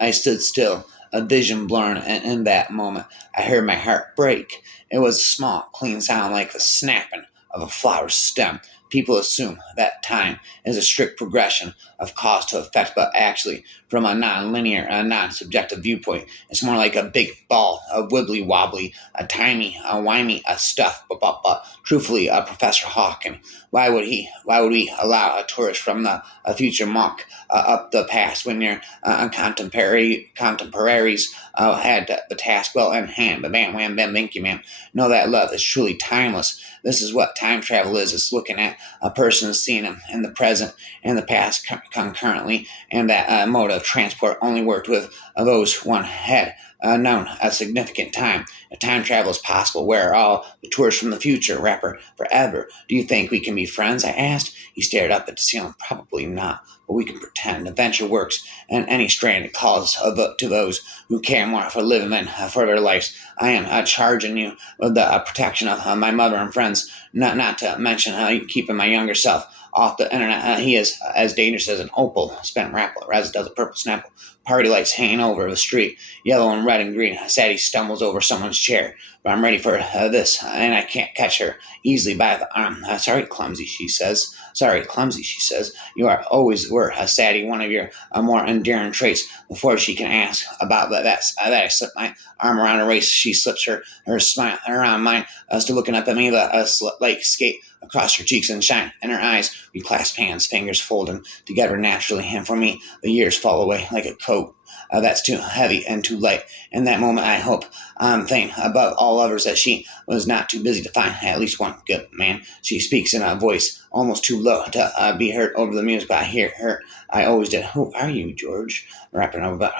I stood still, a vision blurring, and in that moment I heard my heart break. It was a small, clean sound like the snapping of a flower stem. People assume that time is a strict progression of cause to effect, but actually, from a non-linear, non-subjective viewpoint, it's more like a big ball, a wibbly wobbly, a tiny, a whimy, a stuff. But truthfully, Professor Hawking, why would we allow a tourist from the a future monk up the past when your contemporaries had the task well in hand? But bam, wham, bam, thank you, ma'am. Know that love is truly timeless. This is what time travel is. It's looking at a person seeing them in the present and the past concurrently, and that mode of transport only worked with those one had known a significant time. If time travel is possible, where are all the tourists from the future, rapper, forever? Do you think we can be friends? I asked. He stared up at the ceiling. Probably not, but we can pretend. Adventure works, and any strain calls to those who care more for living than for their lives. I am charging you with the protection of my mother and friends, not to mention keeping my younger self off the internet. He is as dangerous as an opal spent rapper, as does a purple snapple. Party lights hanging over the street, yellow and red and green. Sadie stumbles over someone's chair, but I'm ready for this, and I can't catch her easily by the arm. Sorry, clumsy, she says. Sorry, clumsy, she says. You are always were, Sadie, one of your more endearing traits. Before she can ask about that I slip my arm around her waist. She slips her smile around mine, still looking up at me, the light skate across her cheeks and shine in her eyes. We clasp hands, fingers folding together naturally, and for me, the years fall away like a coat that's too heavy and too light. In that moment, I hope thank above all others that she was not too busy to find at least one good man. She speaks in a voice almost too low to be heard over the music, but I hear her. I always did. Who are you, George? Rapping about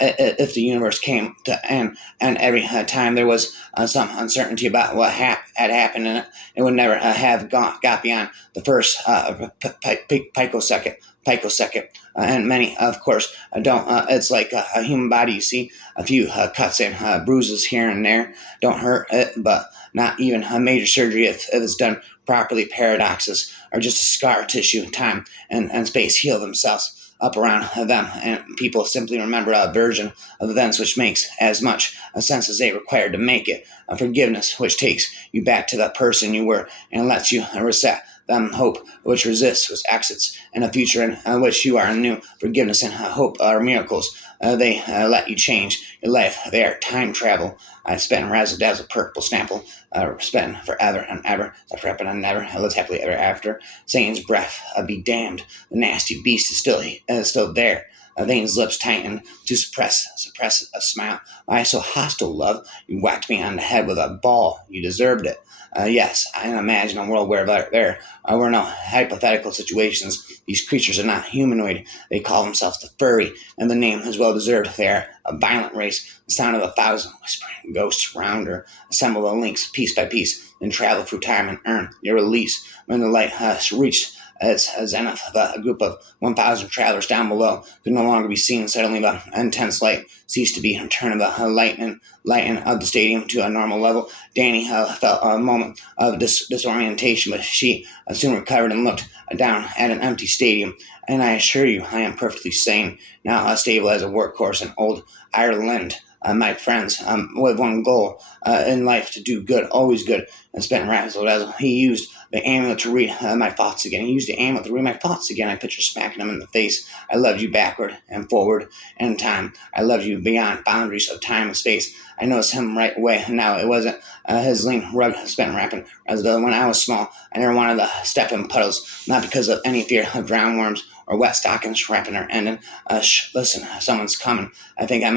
if the universe came to end, and every time there was some uncertainty about what had happened in it, it would never have got beyond the first picosecond. And many, of course, don't. It's like a human body. You see, a few cuts and bruises here and there don't hurt it, but not even a major surgery if it's done properly. Paradoxes are just a scar tissue. Time and space heal themselves up around them, and people simply remember a version of events which makes as much sense as they require to make it. A forgiveness which takes you back to the person you were and lets you reset them. Hope which resists, which exits, and a future in which you are new. Forgiveness and hope are miracles. They let you change your life. They are time travel. I spent razzle dazzle purple snapple, spent forever and ever, forever and never, lives happily ever after. Satan's breath, be damned. The nasty beast is still there. Vane's lips tightened to suppress a smile. Why so hostile, love? You whacked me on the head with a ball. You deserved it. Yes, I can imagine a world where there were no hypothetical situations. These creatures are not humanoid. They call themselves the furry, and the name is well deserved. They are a violent race. The sound of 1,000 whispering ghosts round her. Assemble the links piece by piece, then travel through time and earn your release. When the light has reached its zenith, a group of 1,000 travelers down below could no longer be seen. Suddenly, the intense light ceased to be, and turned the lighting of the stadium to a normal level. Danny felt a moment of disorientation, but she soon recovered and looked down at an empty stadium. And I assure you, I am perfectly sane, now stable as a workhorse in old Ireland. My friends, with one goal in life, to do good, always good, and spent razzle dazzle. He used the amulet to read my thoughts again. He used the amulet to read my thoughts again. I picture smacking him in the face. I loved you backward and forward in time. I loved you beyond boundaries of time and space. I noticed him right away. Now it wasn't his lean rug spent rapping. As though when I was small, I never wanted to step in puddles, not because of any fear of drowned worms or wet stockings wrapping or ending. Listen, someone's coming. I think it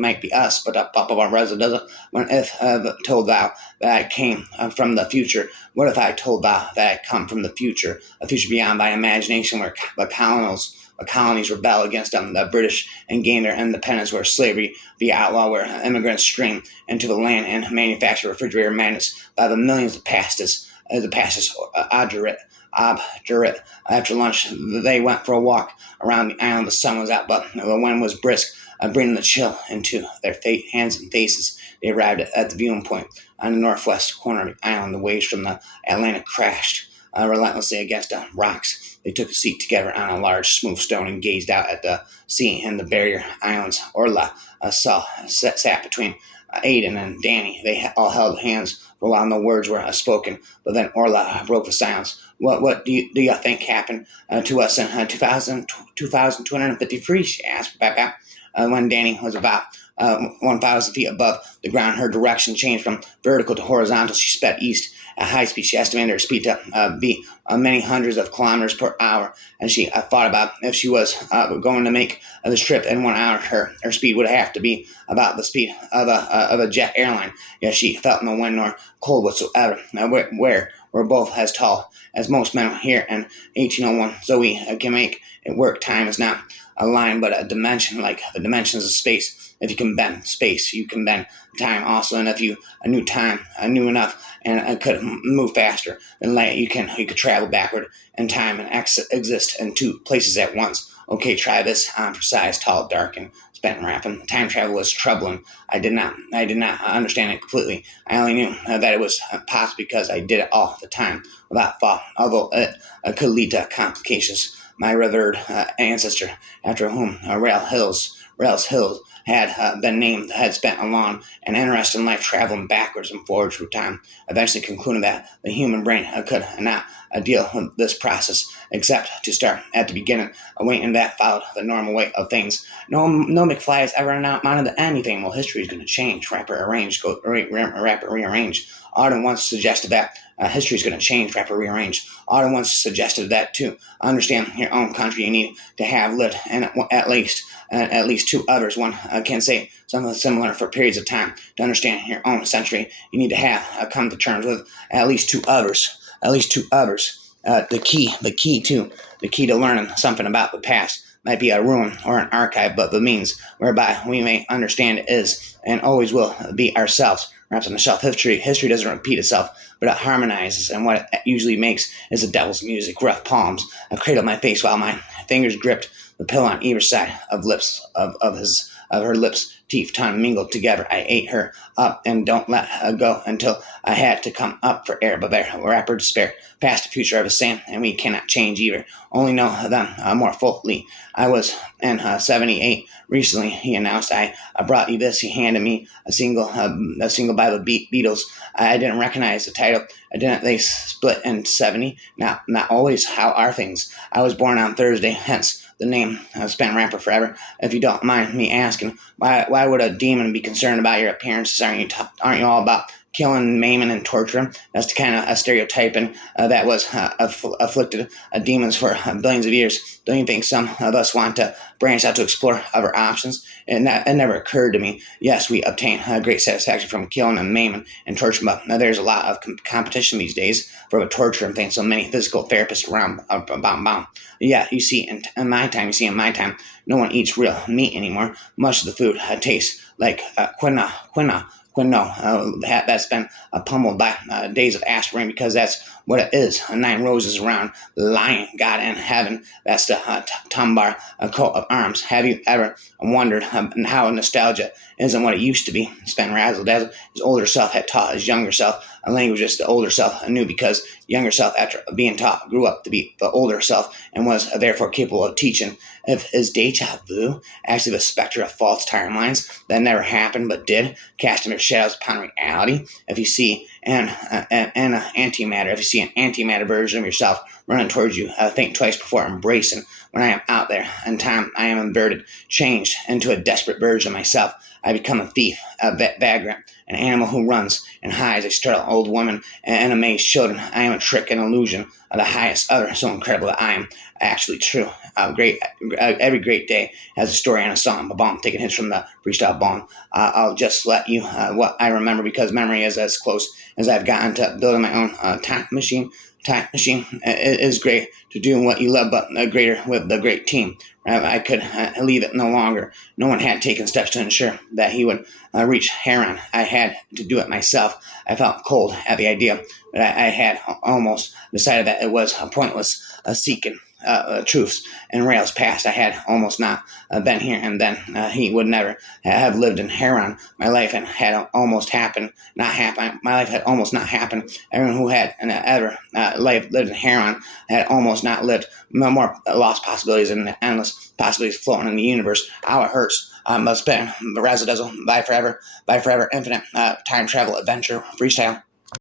might be us, but Papa Barreza doesn't. When if told thou that I came from the future, what if I told thou that I come from the future, a future beyond thy imagination, where the colonies rebel against them, the British, and gain their independence, where slavery be outlaw, where immigrants stream into the land and manufacture refrigerator magnets by the millions of pastas, obdurate. After lunch, they went for a walk around the island. The sun was out, but the wind was brisk, bringing the chill into their hands and faces. They arrived at the viewing point on the northwest corner of the island. The waves from the Atlantic crashed relentlessly against rocks. They took a seat together on a large, smooth stone and gazed out at the sea and the barrier islands. Orla sat between Aiden and Danny. They all held hands for a while. No words were spoken. But then Orla broke the silence. What do you think happened to us in 2,253? She asked back when Danny was about 1,000 feet above the ground. Her direction changed from vertical to horizontal. She sped east at high speed. She estimated her speed to be many hundreds of kilometers per hour. And she thought about if she was going to make this trip in 1 hour, her speed would have to be about the speed of a jet airline. Yet she felt no wind nor cold whatsoever. We're both as tall as most men here in 1801, so we can make it work. Time is not a line, but a dimension, like the dimensions of space. If you can bend space, you can bend time also. And if you knew time, knew enough, and could move faster than light, you could travel backward in time and exist in two places at once. Okay, try this on precise, tall, dark, and spent rapping. Time travel was troubling. I did not understand it completely. I only knew that it was possible because I did it all the time without thought, although it could lead to complications. My revered ancestor, after whom Rails Hills had been named, had spent a long and interesting life traveling backwards and forwards through time, eventually concluding that the human brain could not deal with this process except to start at the beginning, a waiting that followed the normal way of things. No McFly has ever amounted to anything. Well, history is going to change. Rapper rearrange. Auden once suggested that history is going to change. Rapper rearrange. Auden once suggested that to understand your own country, you need to have lived in at least two others. One can say something similar for periods of time. To understand your own century, you need to have come to terms with at least two others. At least two others. The key to learning something about the past might be a ruin or an archive, but the means whereby we may understand it is and always will be ourselves. Perhaps on the shelf, history doesn't repeat itself, but it harmonizes, and what it usually makes is the devil's music. Rough palms cradled my face while my fingers gripped the pillow on either side of her lips. Teeth, tongue mingled together. I ate her up and don't let her go until I had to come up for air. But their rapper despair, past the future are the same, and we cannot change either. Only know them more fully. I was in 78 recently, he announced. I brought you this. He handed me a single by the Beatles. I didn't recognize the title. I didn't. They split in 70. Not always. How are things? I was born on Thursday, hence the name Spent Rapper Forever. If you don't mind me asking, why would a demon be concerned about your appearances? Aren't you all about killing, maiming, and torturing? That's the kind of a stereotyping that was afflicted demons for billions of years. Don't you think some of us want to branch out to explore other options? And that it never occurred to me. Yes, we obtain great satisfaction from killing and maiming and torturing, but there's a lot of competition these days for the torture and things. So many physical therapists around about. Yeah, you see, in my time, no one eats real meat anymore. Much of the food tastes like quinoa. That's been pummeled by days of aspirin, because that's what it is. 9 roses around lying, God in heaven. That's the Tumbar coat of arms. Have you ever wondered how nostalgia isn't what it used to be? Spent razzle dazzle. His older self had taught his younger self a language just the older self knew, because younger self, after being taught, grew up to be the older self and was therefore capable of teaching. If his deja vu actually the specter of false timelines that never happened but did, casting their shadows upon reality, if you see an antimatter version of yourself running towards you, think twice before embracing. When I am out there in time, I am inverted, changed into a desperate version of myself. I become a thief, a vagrant, an animal who runs and hides, a startled old woman and amazed children. I am a trick, an illusion of the highest other, so incredible that I am actually true. Every great day has a story and a song. Bomb, taking hits from the freestyle bomb. I'll just let you what I remember, because memory is as close as I've gotten to building my own time machine. Time machine. It is great to do what you love, but greater with the great team. I could leave it no longer. No one had taken steps to ensure that he would reach Heron. I had to do it myself. I felt cold at the idea, but I had almost decided that it was pointless seeking. truths and rails past. I had almost not been here, and then he would never have lived in Haran. My life had almost happened, not happened. My life had almost not happened. Everyone who had ever lived in Haran had almost not lived. No more lost possibilities and endless possibilities floating in the universe. How it hurts. Must spin, residential, by forever, infinite, time travel, adventure, freestyle.